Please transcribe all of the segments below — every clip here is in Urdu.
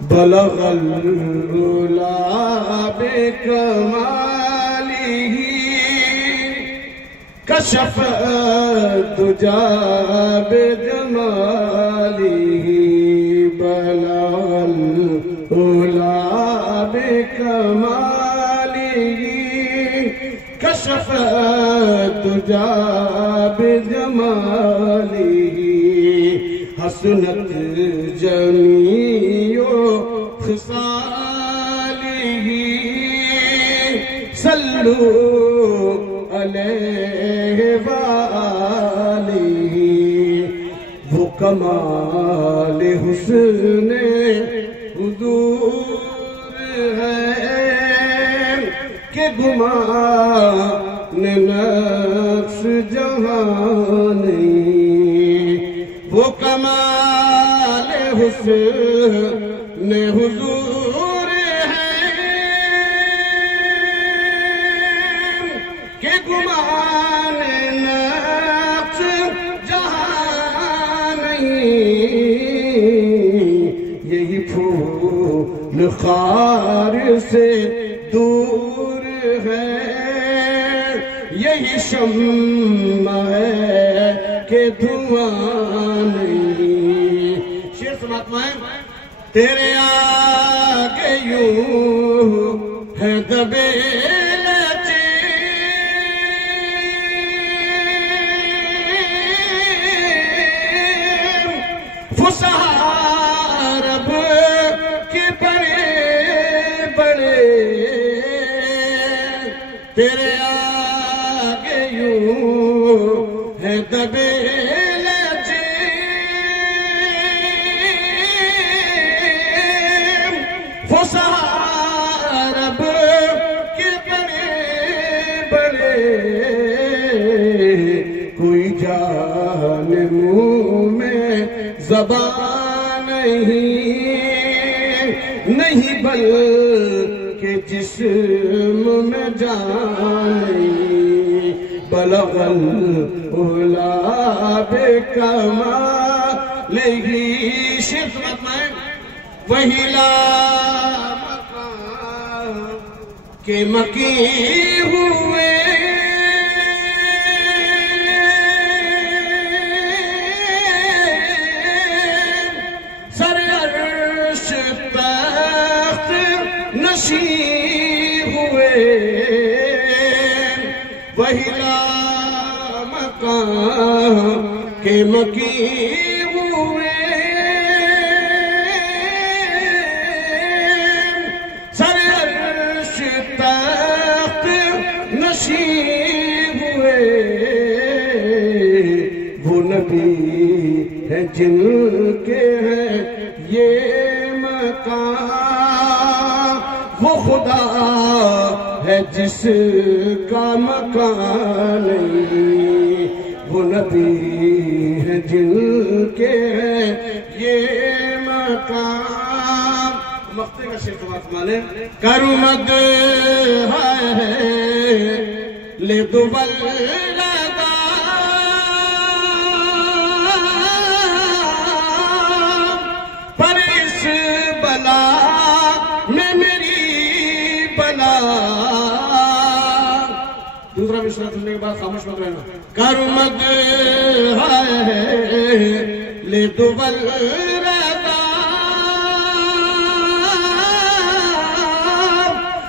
بلغ العلا بکمالہ کشف الدجى بجمالہ بلغ العلا بکمالہ کشف الدجى بجمالہ حسنت جمیع خصالہ صلو علیہ وآلہ وہ کمال حسن حضور ہے کہ گمان نفس جہاں نہیں وہ کمال حسن حضور ہے کہ گمان نفس جہاں نہیں یہی پھول خار سے دور ہے یہی شمع ہے کہ دھواں نہیں شیر سماعت میں تیرے آگے یوں ہے دبے رب کے بڑے بڑے تیرے آگے یوں ہے دبے لجے فصحا رب کے بڑے بڑے کوئی جان منہ میں زبان نہیں بلکہ جسم میں جان نہیں بلغ العلا بکمالہ شرط میں وہی لا مقام کے مکی ہوئے ہوئے وہی لا مقام کے مکی ہوئے سر عرش تخت نشین ہوئے وہ نبی ہیں جن کے ہیں یہ مقام وہ خدا ہے جس کا مکان نہیں وہ نبی ہے جن کے ہے یہ مقام مقتے کا شیخ بات مانے کرو مد ہے لے دو بلدا پر اس بلا میں میری بلا دوسرا مشرا سننے کے بعد خاموش مت رہنا کرو مد ہے لے دو بلدا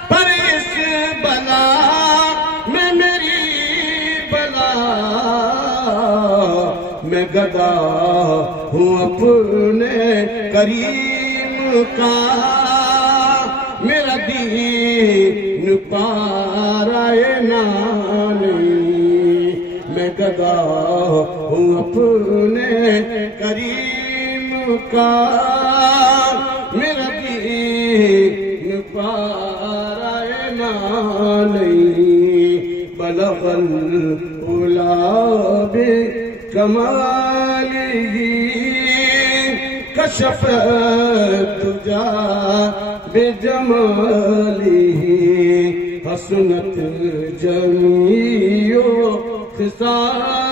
پر اس بلا میں میری بلا میں گدا ہوں اپنے کریم کا میرا دین پارائے نانی میں گدا ہوں اپنے کریم کا میرا دین پارائے نانی بلغ العلا بکمالہ کشف الدجى بجمالہ حسنت جمیع خصالہ